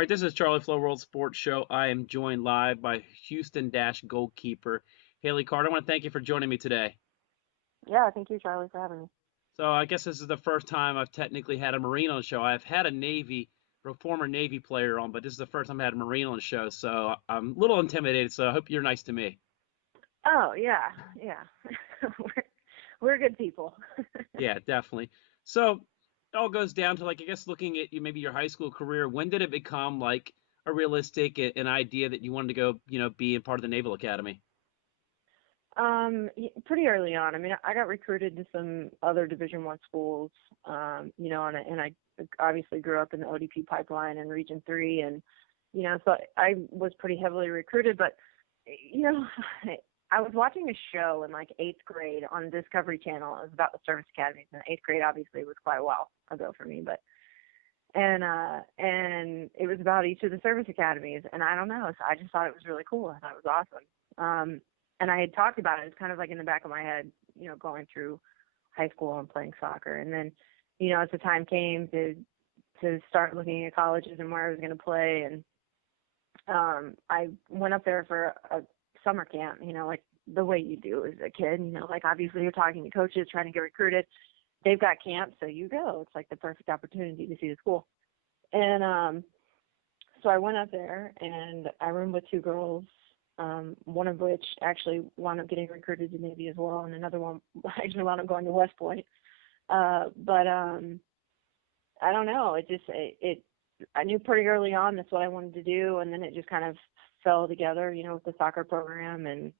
All right, this is Charlie Flowe World Sports Show. I am joined live by Houston Dash goalkeeper Haley Carter. I want to thank you for joining me today. Yeah, thank you, Charlie, for having me. So I guess this is the first time I've technically had a Marine on the show. I've had a former Navy player on, but this is the first time I had a Marine on the show. So I'm a little intimidated. So I hope you're nice to me. Oh, yeah, yeah. we're good people. Yeah, definitely. So it all goes down to I guess looking at maybe your high school career. When did it become a realistic an idea that you wanted to go be a part of the Naval Academy? Pretty early on. I mean, I got recruited to some other Division One schools, and I obviously grew up in the ODP pipeline in Region 3, and, so I was pretty heavily recruited, but, you know, I was watching a show in like eighth grade on Discovery Channel. It was about the service academies, and eighth grade obviously was quite a while ago for me, but and it was about each of the service academies, and I don't know, so I just thought it was really cool. I thought it was awesome. And I had talked about it. It's kind of like in the back of my head, going through high school and playing soccer. And then, as the time came to start looking at colleges and where I was going to play, and I went up there for a summer camp, like the way you do as a kid, like obviously you're talking to coaches, trying to get recruited. They've got camps, so you go. It's like the perfect opportunity to see the school. And so I went up there, and I roomed with two girls, one of which actually wound up getting recruited to Navy as well, and another one actually wound up going to West Point. But I don't know. I knew pretty early on that's what I wanted to do, and then it just kind of fell together, with the soccer program, and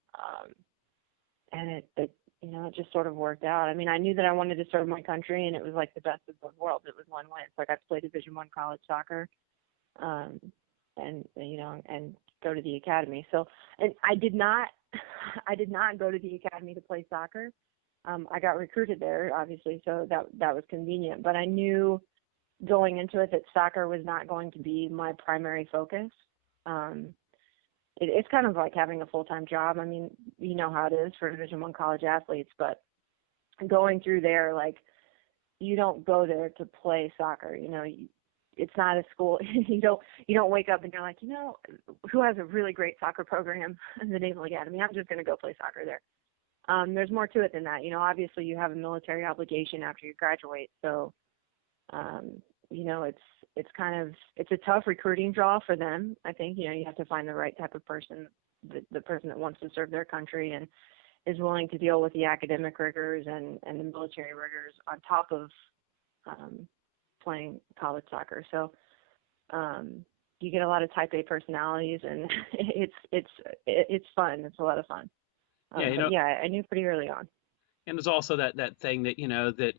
it just sort of worked out. I mean, I knew that I wanted to serve my country, and it was like the best of both worlds. It was win-win. So I got to play Division I college soccer, and go to the academy. So, and I did not go to the academy to play soccer. I got recruited there, obviously, so that was convenient. But I knew going into it that soccer was not going to be my primary focus. It's kind of like having a full-time job. I mean, you know how it is for Division I college athletes, but going through there, you don't go there to play soccer. It's not a school. You don't wake up and you're like, who has a really great soccer program in the Naval Academy? I'm just going to go play soccer there. There's more to it than that. Obviously you have a military obligation after you graduate. So, it's a tough recruiting draw for them. I think, you have to find the right type of person, the person that wants to serve their country and is willing to deal with the academic rigors and the military rigors on top of, playing college soccer. So you get a lot of type A personalities, and it's fun. It's a lot of fun. Yeah. I knew pretty early on. And there's also that thing that that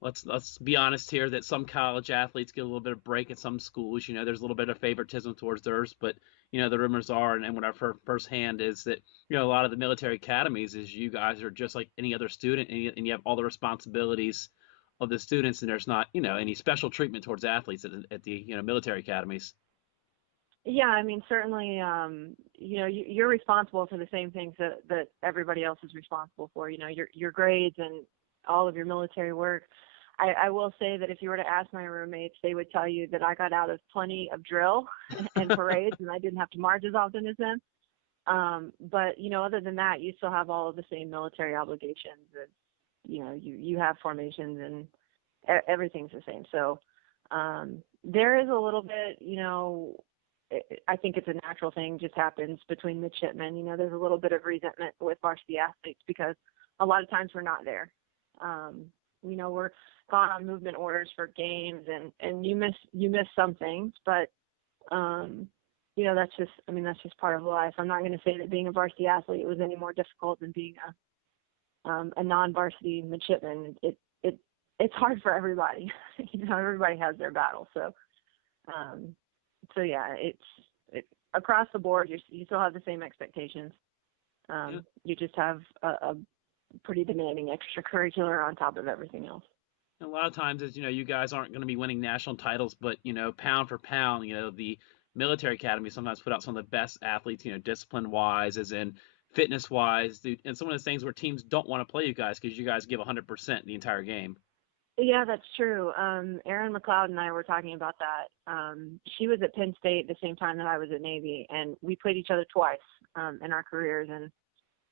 let's be honest here, that some college athletes get a little bit of break at some schools. There's a little bit of favoritism towards theirs, but the rumors are, and what I've heard firsthand is that a lot of the military academies is you guys are just like any other student, and you have all the responsibilities of the students, and there's not any special treatment towards athletes at the military academies. Yeah, I mean, certainly, you're responsible for the same things that everybody else is responsible for. Your grades and all of your military work. I will say that if you were to ask my roommates, they would tell you that I got out of plenty of drill and parades, and I didn't have to march as often as them. But other than that, you still have all of the same military obligations. You have formations, and everything's the same. So there is a little bit, I think it's a natural thing, just happens between midshipmen. There's a little bit of resentment with varsity athletes because a lot of times we're not there. We're gone on movement orders for games, and you miss some things, but that's just part of life. I'm not going to say that being a varsity athlete was any more difficult than being a non-varsity midshipman. It's hard for everybody. Everybody has their battle. So yeah, it's across the board. You still have the same expectations. You just have a pretty demanding extracurricular on top of everything else. A lot of times, as you guys aren't going to be winning national titles, but pound for pound, the military academy sometimes put out some of the best athletes, discipline wise, as in fitness wise, and some of those things where teams don't want to play you guys because you guys give 100% the entire game. Yeah, that's true. Erin McLeod and I were talking about that. She was at Penn State the same time that I was at Navy, and we played each other twice in our careers. And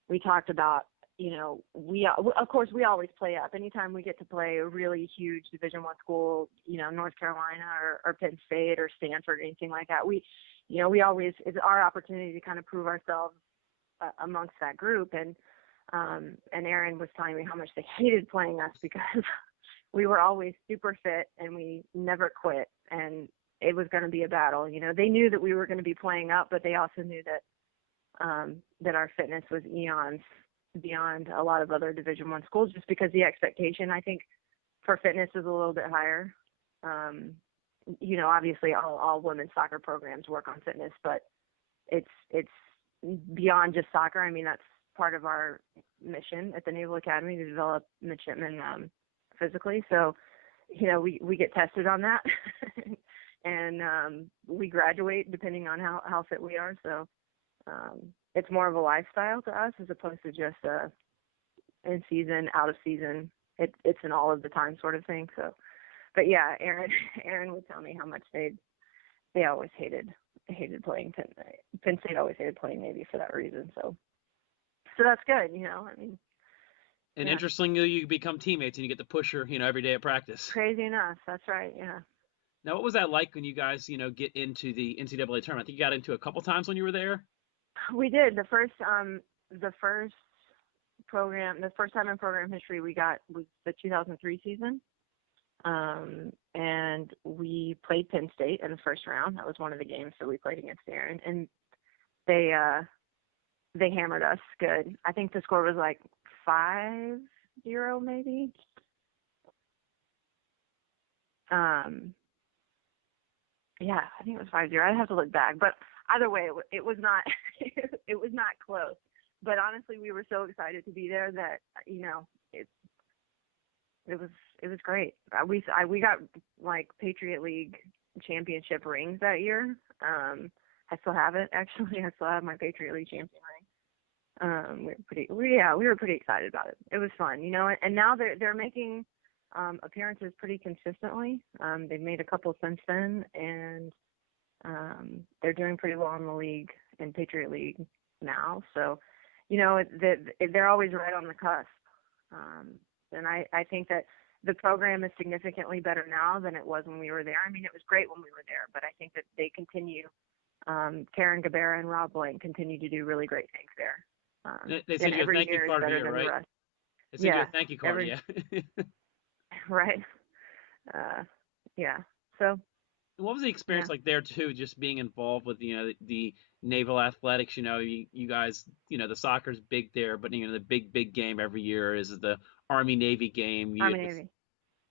we talked about, of course, we always play up. Anytime we get to play a really huge Division I school, North Carolina or Penn State or Stanford or anything like that, we always, it's our opportunity to kind of prove ourselves amongst that group. And Erin was telling me how much they hated playing us because we were always super fit and we never quit, and it was going to be a battle. They knew that we were going to be playing up, but they also knew that our fitness was eons beyond a lot of other Division I schools, just because the expectation, I think, for fitness is a little bit higher. Obviously all women's soccer programs work on fitness, but it's beyond just soccer. I mean, that's part of our mission at the Naval Academy, to develop midshipmen physically. So, we get tested on that and we graduate depending on how fit we are. So it's more of a lifestyle to us as opposed to just in season, out of season. It's an all of the time sort of thing. So, but yeah, Erin would tell me how much they always hated playing Penn State always hated playing Navy for that reason. So that's good. I mean. And Yeah. interestingly, you become teammates and you get to push her, every day at practice. Crazy enough. That's right. Yeah. Now, what was that like when you guys, get into the NCAA tournament? I think you got into a couple times when you were there. We did. The first time in program history we got was the 2003 season. And we played Penn State in the first round. That was one of the games that we played against Aaron, and they hammered us good. I think the score was like 5-0 maybe. Yeah, I think it was 5-0. I'd have to look back, but either way, it was not it was not close. But honestly, we were so excited to be there that it was great. We got like Patriot League championship rings that year. I still have it actually. I still have my Patriot League champion ring. We were pretty excited about it. It was fun, and now they're making appearances pretty consistently. They've made a couple since then, and they're doing pretty well in the league, in Patriot League now. So, they're always right on the cusp. And I think that the program is significantly better now than it was when we were there. I mean, it was great when we were there, but I think that they continue. Karen Gabera and Rob Blank continue to do really great things there. They send you a thank you card here, right? They send you a thank you card, yeah. Right. Yeah. So. What was the experience like there too? Just being involved with the naval athletics. You guys. The soccer's big there, but the big game every year is the Army-Navy game. Army-Navy.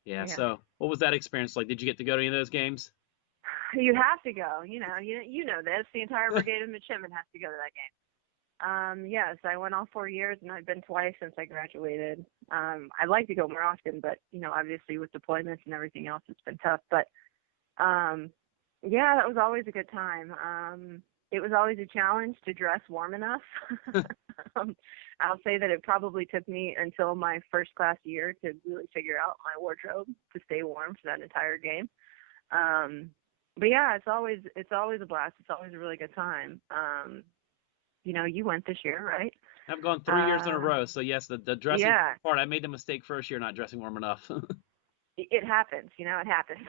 Yeah. So what was that experience like? Did you get to go to any of those games? You have to go. You know this. The entire brigade of midshipmen has to go to that game. Yes, I went all 4 years, and I've been twice since I graduated. I'd like to go more often, but obviously with deployments and everything else, it's been tough. But that was always a good time. It was always a challenge to dress warm enough. I'll say that it probably took me until my first class year to really figure out my wardrobe to stay warm for that entire game. But yeah, it's always a blast. It's always a really good time. You went this year, right? I've gone 3 years in a row. So yes, the dressing part, I made the mistake first year not dressing warm enough. It happens, it happens.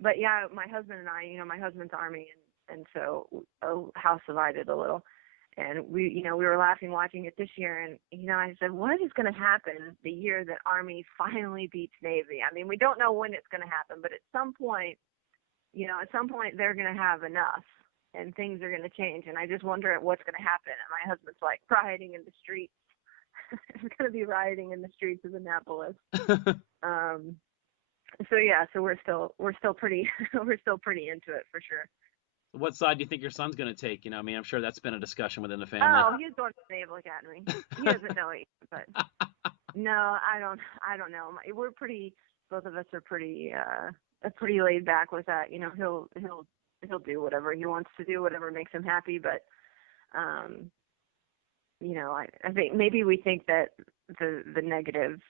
But yeah, my husband and I, my husband's Army, and so house divided a little. And we were laughing watching it this year, and I said, what is going to happen the year that Army finally beats Navy? I mean, we don't know when it's going to happen, but at some point they're going to have enough, and things are going to change. And I just wonder at what's going to happen. And my husband's like rioting in the streets. It's going to be rioting in the streets of Annapolis. So we're still pretty into it for sure. What side do you think your son's going to take? I'm sure that's been a discussion within the family. Oh, he's going to the Naval Academy. He doesn't know it, but no, I don't know. Both of us are pretty laid back with that. He'll do whatever he wants to do, whatever makes him happy. But I think maybe we think that the negative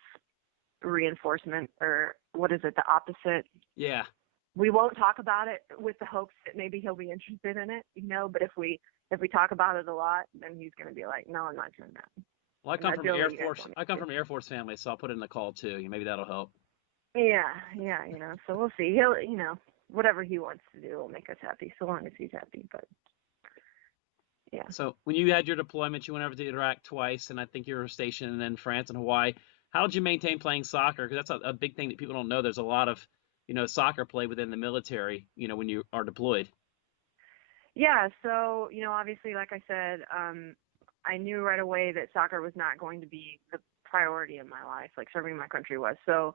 reinforcement, or what is it, the opposite. Yeah. We won't talk about it with the hopes that maybe he'll be interested in it, but if we talk about it a lot, then he's going to be like, no, I'm not doing that. Well, I And come I from feel Air like you guys Force. want I come me from Air Force family, so I'll put it in the call too. Maybe that'll help. to. Yeah, so we'll see. He'll, whatever he wants to do will make us happy, so long as he's happy. But yeah. So when you had your deployments, you went over to Iraq twice, and I think you were stationed in France and Hawaii. How did you maintain playing soccer? Because that's a big thing that people don't know. There's a lot of, soccer play within the military, when you are deployed. Yeah, so, obviously, like I said, I knew right away that soccer was not going to be the priority in my life, like serving my country was. So,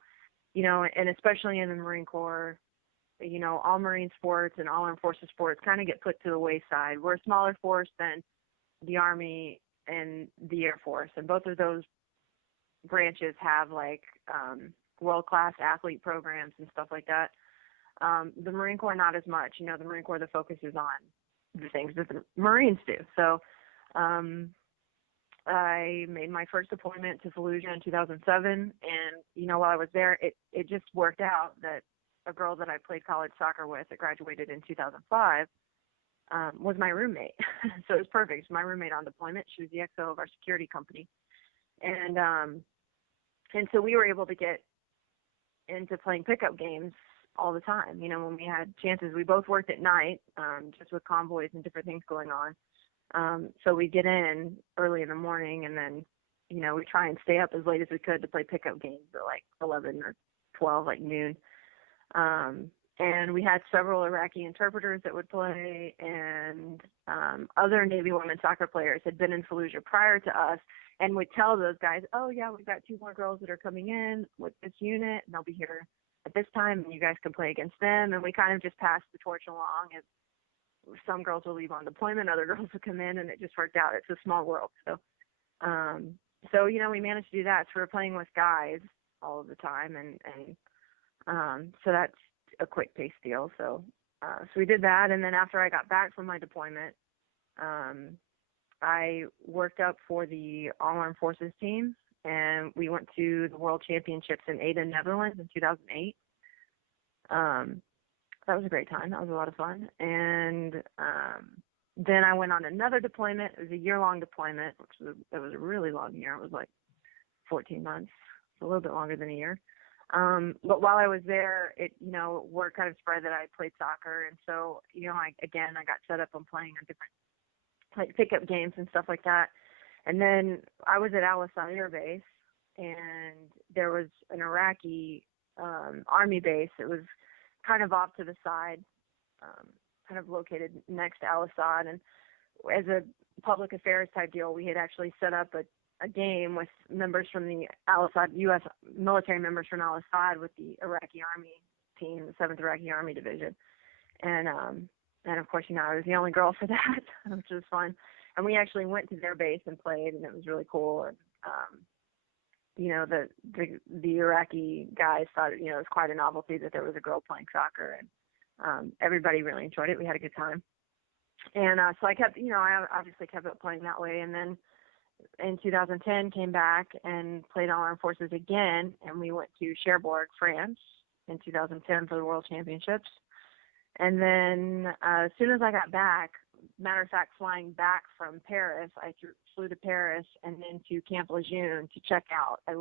and especially in the Marine Corps, all Marine sports and all armed forces sports kind of get put to the wayside. We're a smaller force than the Army and the Air Force, and both of those branches have like world-class athlete programs and stuff like that. The Marine Corps, not as much. The Marine Corps, the focus is on the things that the Marines do. So I made my first deployment to Fallujah in 2007, and while I was there, it just worked out that a girl that I played college soccer with that graduated in 2005 was my roommate. So it was perfect. My roommate on deployment. She was the XO of our security company, and so we were able to get into playing pickup games all the time. When we had chances, we both worked at night, just with convoys and different things going on. So we'd get in early in the morning, and then, we try and stay up as late as we could to play pickup games at like 11 or 12, like noon. And we had several Iraqi interpreters that would play, and other Navy women soccer players had been in Fallujah prior to us and would tell those guys, oh, yeah, we've got 2 more girls that are coming in with this unit, and they'll be here at this time, and you guys can play against them. And we kind of just passed the torch along. As some girls will leave on deployment, other girls will come in, and it just worked out. It's a small world. So, we managed to do that. So we were playing with guys all of the time, and so that's a quick pace deal. So we did that, and then after I got back from my deployment, I worked up for the All Armed Forces team, and we went to the World Championships in Ada, Netherlands in 2008. That was a great time. That was a lot of fun. And then I went on another deployment. It was a year-long deployment, it was a really long year. It was like 14 months. It's a little bit longer than a year. But while I was there, word kind of spread that I played soccer. And so, I got set up on playing on different like pickup games and stuff like that. And then I was at Al Asad Air Base, and there was an Iraqi Army base. It was kind of off to the side, kind of located next to Al Asad. And as a public affairs type deal, we had actually set up a game with members from the Al Asad, U.S. military members from Al Asad with the Iraqi Army team, the 7th Iraqi Army Division. And of course, I was the only girl for that, which was fun. And we actually went to their base and played, and it was really cool. And, the Iraqi guys thought, it was quite a novelty that there was a girl playing soccer, and everybody really enjoyed it. We had a good time. And so I kept, I obviously kept up playing that way. And then in 2010, came back and played All Armed Forces again, and we went to Cherbourg, France in 2010 for the World Championships. And then as soon as I got back, matter of fact, flying back from Paris, I flew to Paris and then to Camp Lejeune to check out. I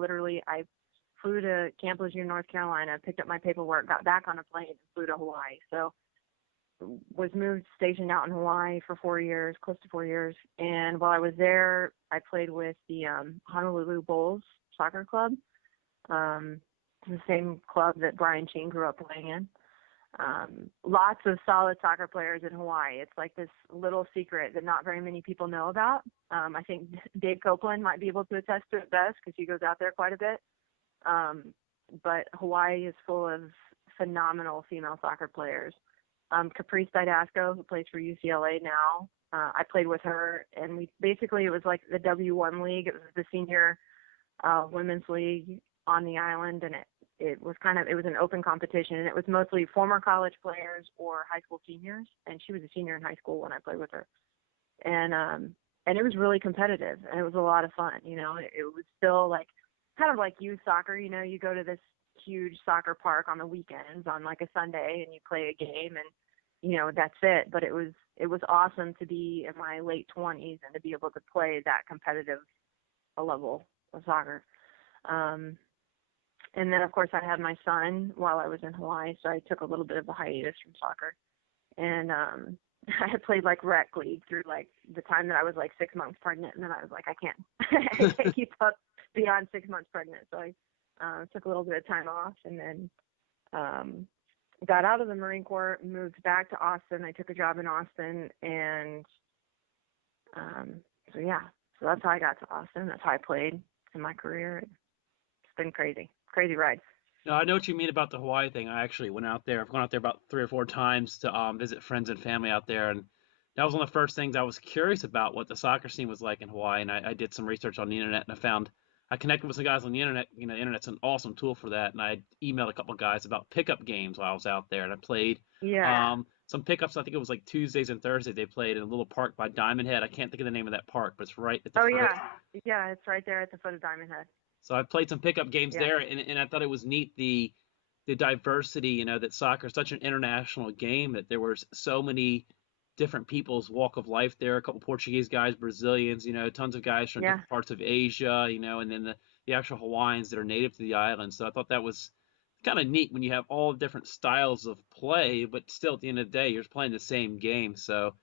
flew to Camp Lejeune, North Carolina, picked up my paperwork, got back on a plane, and flew to Hawaii. So was stationed out in Hawaii for 4 years, close to 4 years. And while I was there, I played with the Honolulu Bulls Soccer Club, the same club that Brian Ching grew up playing in. Lots of solid soccer players in Hawaii. It's like this little secret that not very many people know about. I think Dave Copeland might be able to attest to it best because he goes out there quite a bit. But Hawaii is full of phenomenal female soccer players. Caprice Didasco, who plays for UCLA now, I played with her, and it was like the W1 league. It was the senior women's league on the island, and it was an open competition, and it was mostly former college players or high school seniors, and she was a senior in high school when I played with her. And it was really competitive, and it was a lot of fun. It was still like kind of like youth soccer. You know, you go to this huge soccer park on the weekends on like a Sunday and you play a game and, you know, that's it. But it was awesome to be in my late 20s and to be able to play that competitive a level of soccer. And then of course I had my son while I was in Hawaii, so I took a little bit of a hiatus from soccer. And I had played like rec league through like the time that I was like 6 months pregnant, and then I was like, I can't keep up beyond 6 months pregnant. So I took a little bit of time off, and then got out of the Marine Corps, moved back to Austin. I took a job in Austin, and so yeah, so that's how I got to Austin. That's how I played in my career. It's been crazy ride. No, I know what you mean about the Hawaii thing. I actually went out there. I've gone out there about 3 or 4 times to visit friends and family out there, and that was one of the first things I was curious about what the soccer scene was like in Hawaii. And I did some research on the internet, and I connected with some guys on the internet. You know, the internet's an awesome tool for that. And I emailed a couple of guys about pickup games while I was out there, and I played Yeah. some pickups. I think it was like Tuesdays and Thursdays. They played in a little park by Diamond Head. I can't think of the name of that park, but it's right at the Oh foot. yeah, it's right there at the foot of Diamond Head. So I played some pickup games Yeah. there, and I thought it was neat the diversity. You know, that soccer is such an international game that there were so many different people's walk of life there. A couple Portuguese guys, Brazilians, you know, tons of guys from Yeah. different parts of Asia, you know, and then the actual Hawaiians that are native to the island. So I thought that was kind of neat when you have all different styles of play, but still at the end of the day, you're playing the same game. So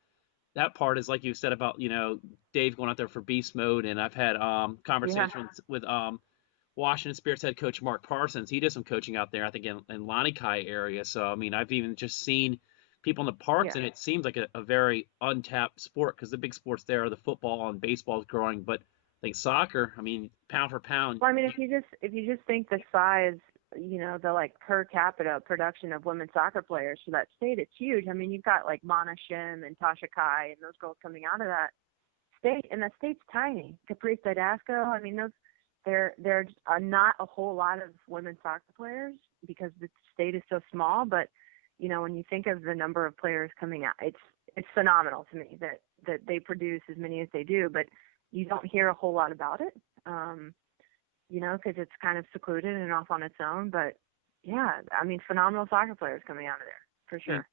that part is like you said about, you know, Dave going out there for beast mode, and I've had Yeah. conversations with Washington Spirits head coach Mark Parsons. He did some coaching out there, I think in Lanikai area. So I mean, I've even just seen people in the parks, Yeah. and it seems like a very untapped sport because the big sports there are the football and baseball is growing, but I think soccer, I mean, pound for pound. Well, I mean, if you just think the size, you know, the like per capita production of women's soccer players for that state, it's huge. I mean, you've got like Mana Shim and Tasha Kai and those girls coming out of that state, and that state's tiny. Caprice Didasco, I mean, those there are not a whole lot of women's soccer players because the state is so small. But you know, when you think of the number of players coming out, it's phenomenal to me that they produce as many as they do. But you don't hear a whole lot about it. You know, because it's kind of secluded and off on its own. But yeah, I mean, phenomenal soccer players coming out of there for I mean, sure.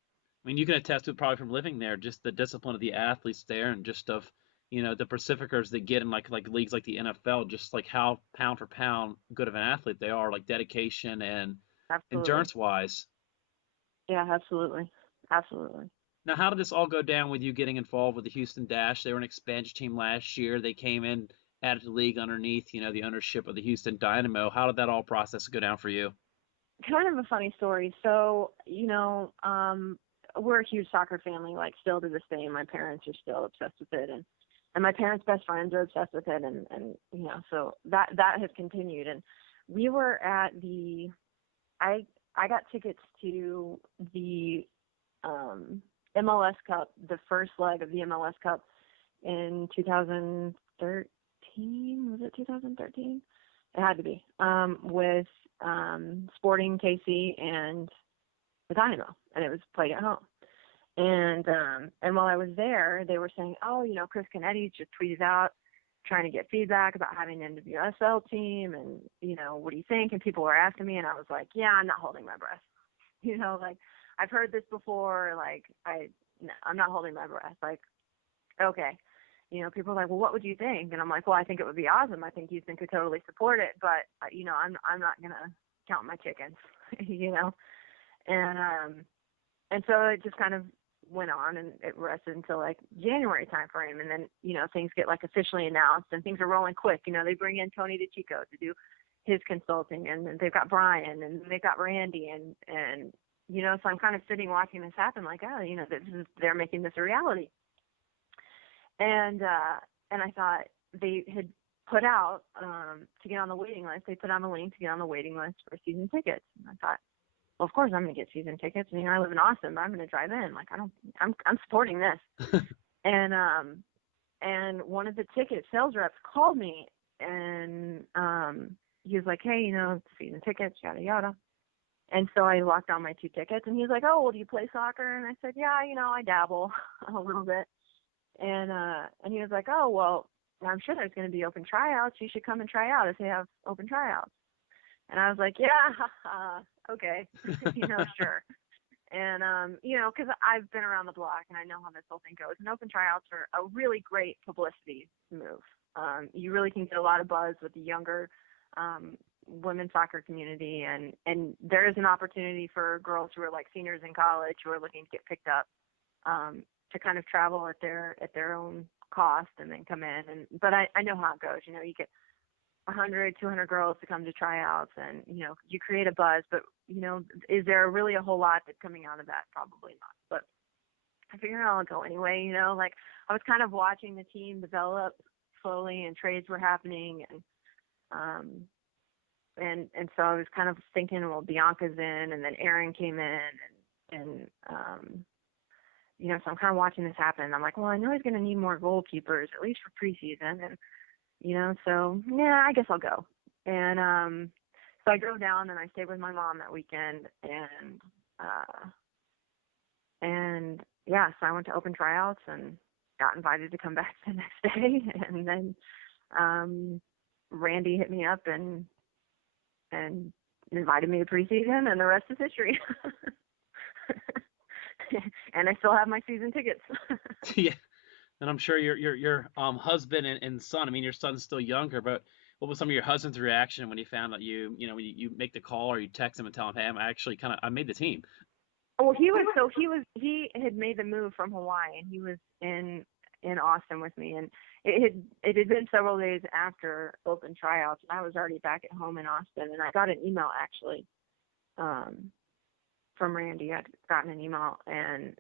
I mean, you can attest to it probably from living there, just the discipline of the athletes there, and just of, you know, the Pacificers that get in like leagues like the NFL, just like how pound for pound good of an athlete they are, like dedication and Absolutely. endurance wise. Yeah, absolutely, absolutely. Now, how did this all go down with you getting involved with the Houston Dash? They were an expansion team last year. They came in, added to the league underneath, you know, the ownership of the Houston Dynamo. How did that all process go down for you? Kind of a funny story. So, you know, we're a huge soccer family, like still to this day. My parents are still obsessed with it, and my parents' best friends are obsessed with it, and you know, so that has continued. And we were at the, I got tickets to the MLS Cup, the first leg of the MLS Cup in 2013. Was it 2013? It had to be. With Sporting KC and the Dynamo, and it was played at home. And while I was there, they were saying, oh, you know, Chris Canetti just tweeted out trying to get feedback about having an NWSL team, and you know, what do you think? And people were asking me, and I was like, yeah, I'm not holding my breath. You know, like I've heard this before. Like no, I'm not holding my breath. Like, okay. You know, people are like, well, what would you think? And I'm like, well, I think it would be awesome. I think Houston could totally support it, but you know, I'm not gonna count my chickens, you know. And so it just kind of went on, and it rested until like January time frame, and then you know, things get like officially announced, and things are rolling quick. You know, they bring in Tony DeChico to do his consulting, and they've got Brian, and they've got Randy, and you know, so I'm kind of sitting watching this happen, like, oh, you know, they're making this a reality. And I thought they had put out to get on the waiting list. They put on a link to get on the waiting list for season tickets. And I thought, well, of course I'm going to get season tickets. I mean, I live in Austin, but I'm going to drive in. Like, I'm supporting this. And one of the ticket sales reps called me, and he was like, hey, you know, season tickets, yada yada. And so I locked on my 2 tickets, and he was like, oh, well, do you play soccer? And I said, yeah, you know, I dabble a little bit. And he was like, oh, well, I'm sure there's going to be open tryouts. You should come and try out if they have open tryouts. And I was like, yeah, okay, sure. And, because I've been around the block and I know how this whole thing goes. And open tryouts are a really great publicity move. You really can get a lot of buzz with the younger women's soccer community. And there is an opportunity for girls who are like seniors in college who are looking to get picked up to kind of travel at their own cost and then come in. But I know how it goes. You get 100, 200 girls to come to tryouts, and you create a buzz. But is there really a whole lot that's coming out of that? Probably not. But I figured I'll go anyway. Like I was kind of watching the team develop slowly, and trades were happening, and so I was kind of thinking, well, Bianca's in, and then Erin came in, and so I'm kind of watching this happen. And I'm like, well, I know he's going to need more goalkeepers, at least for preseason, and so yeah, I guess I'll go. And so I drove down and I stayed with my mom that weekend, and yeah, so I went to open tryouts and got invited to come back the next day. And then Randy hit me up and invited me to preseason, and the rest is history. And I still have my season tickets. Yeah. And I'm sure your husband and son, I mean, your son's still younger, but what was some of your husband's reaction when he found out when you make the call or you text him and tell him, hey, I made the team? Well, he had made the move from Hawaii, and he was in Austin with me, and it had been several days after open tryouts, and I was already back at home in Austin, and I got an email actually from Randy. I'd gotten an email, and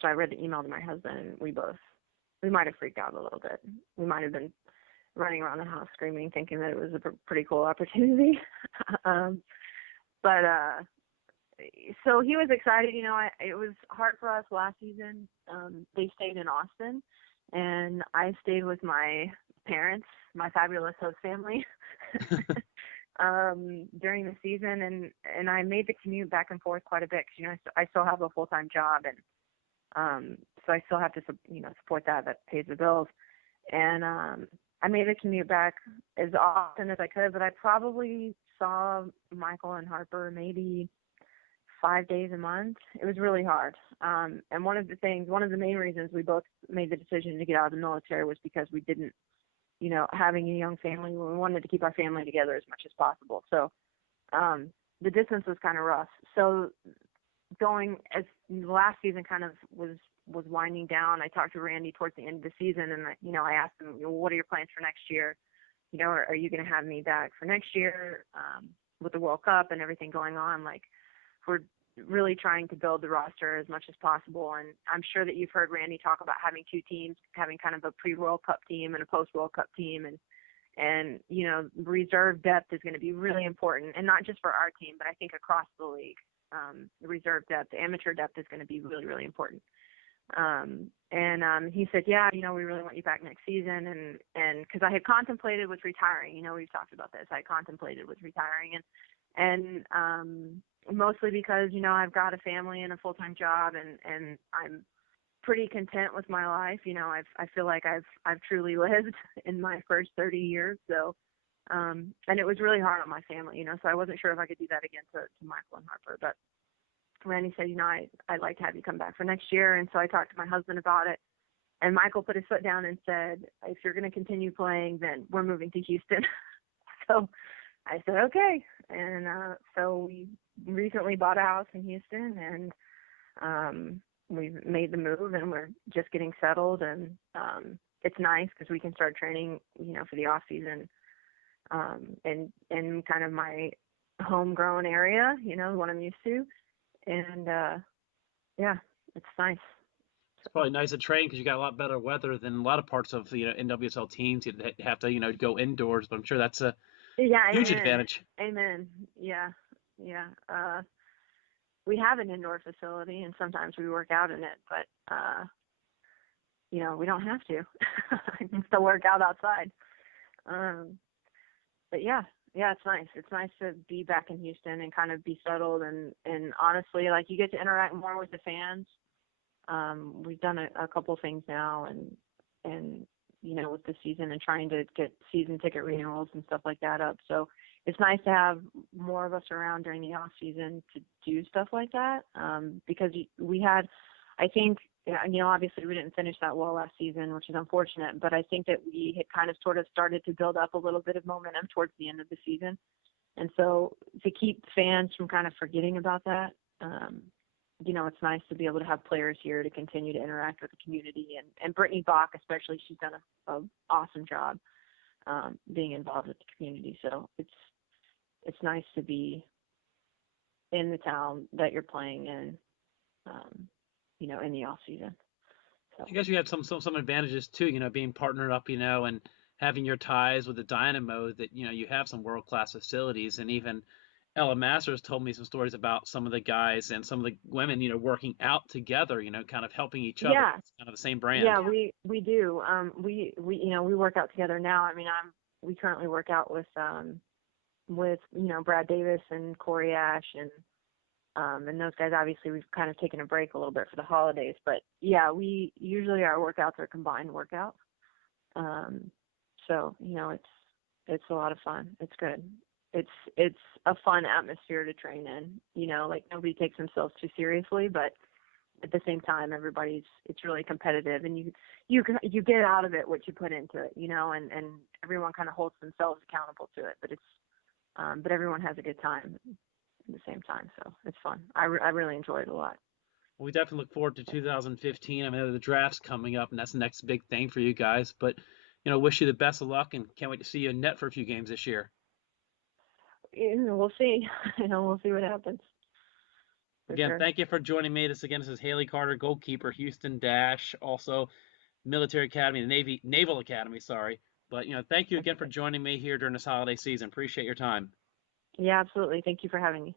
so I read the email to my husband, and we might have freaked out a little bit. We might have been running around the house screaming, thinking that it was a pretty cool opportunity. But so he was excited. It was hard for us last season. They stayed in Austin, and I stayed with my parents, my fabulous host family, during the season, and I made the commute back and forth quite a bit because I still have a full-time job, and so I still have to support that pays the bills. And I made the commute back as often as I could, but I probably saw Michael and Harper maybe 5 days a month. It was really hard. And one of the main reasons we both made the decision to get out of the military was because we didn't, having a young family, we wanted to keep our family together as much as possible. So the distance was kind of rough. So going as last season kind of was winding down, I talked to Randy towards the end of the season, and I asked him, what are your plans for next year? Are you going to have me back for next year with the World Cup and everything going on? Like, we're really trying to build the roster as much as possible, and I'm sure that you've heard Randy talk about having two teams, having kind of a pre-World Cup team and a post-World Cup team, and reserve depth is going to be really important, and not just for our team, but I think across the league. The reserve depth, the amateur depth is going to be really, really important. And he said, yeah, we really want you back next season. And cause I had contemplated with retiring, we've talked about this. I contemplated with retiring and mostly because, I've got a family and a full-time job, and I'm pretty content with my life. I feel like I've truly lived in my first 30 years. So, and it was really hard on my family, so I wasn't sure if I could do that again to Michael and Harper, but Randy said, I'd like to have you come back for next year. And so I talked to my husband about it, and Michael put his foot down and said, if you're going to continue playing, then we're moving to Houston. So I said, okay. And so we recently bought a house in Houston, and we've made the move, and we're just getting settled. And it's nice because we can start training, for the off season in kind of my homegrown area, what I'm used to. And yeah, it's nice. It's probably nice to train because you got a lot better weather than a lot of parts of the NWSL teams. You have to go indoors, but I'm sure that's a huge advantage. Amen. Yeah. We have an indoor facility, and sometimes we work out in it, but we don't have to. I can still work out outside. But yeah, it's nice. It's nice to be back in Houston and kind of be settled, and honestly, like, you get to interact more with the fans. We've done a couple things now, and with the season and trying to get season ticket renewals and stuff like that up. So it's nice to have more of us around during the off season to do stuff like that, because we had, I think, obviously we didn't finish that well last season, which is unfortunate, but I think that we had kind of sort of started to build up a little bit of momentum towards the end of the season. And so to keep fans from kind of forgetting about that, it's nice to be able to have players here to continue to interact with the community. And Brittany Bach, especially, she's done an awesome job being involved with the community. So it's nice to be in the town that you're playing in, in the off season. So. I guess you have some advantages too, being partnered up, and having your ties with the Dynamo, that, you have some world-class facilities. And even Ella Masters told me some stories about some of the guys and some of the women, working out together, kind of helping each other. Yeah. It's kind of the same brand. Yeah, we do. We work out together now. I mean, we currently work out with Brad Davis and Corey Ash and those guys. Obviously, we've kind of taken a break a little bit for the holidays, but yeah, we usually our workouts are combined workouts. So it's a lot of fun. It's good. It's a fun atmosphere to train in. Like nobody takes themselves too seriously, but at the same time, it's really competitive, and you get out of it what you put into it, and everyone kind of holds themselves accountable to it. But everyone has a good time at the same time, so it's fun. I really enjoy it a lot. Well, we definitely look forward to 2015. I mean, the draft's coming up, and that's the next big thing for you guys. But wish you the best of luck, and can't wait to see you in net for a few games this year. We'll see. We'll see what happens. Again, Thank you for joining me. This is Haley Carter, goalkeeper, Houston Dash, also Military Academy, the Naval Academy, sorry. But, thank you again for joining me here during this holiday season. Appreciate your time. Yeah, absolutely. Thank you for having me.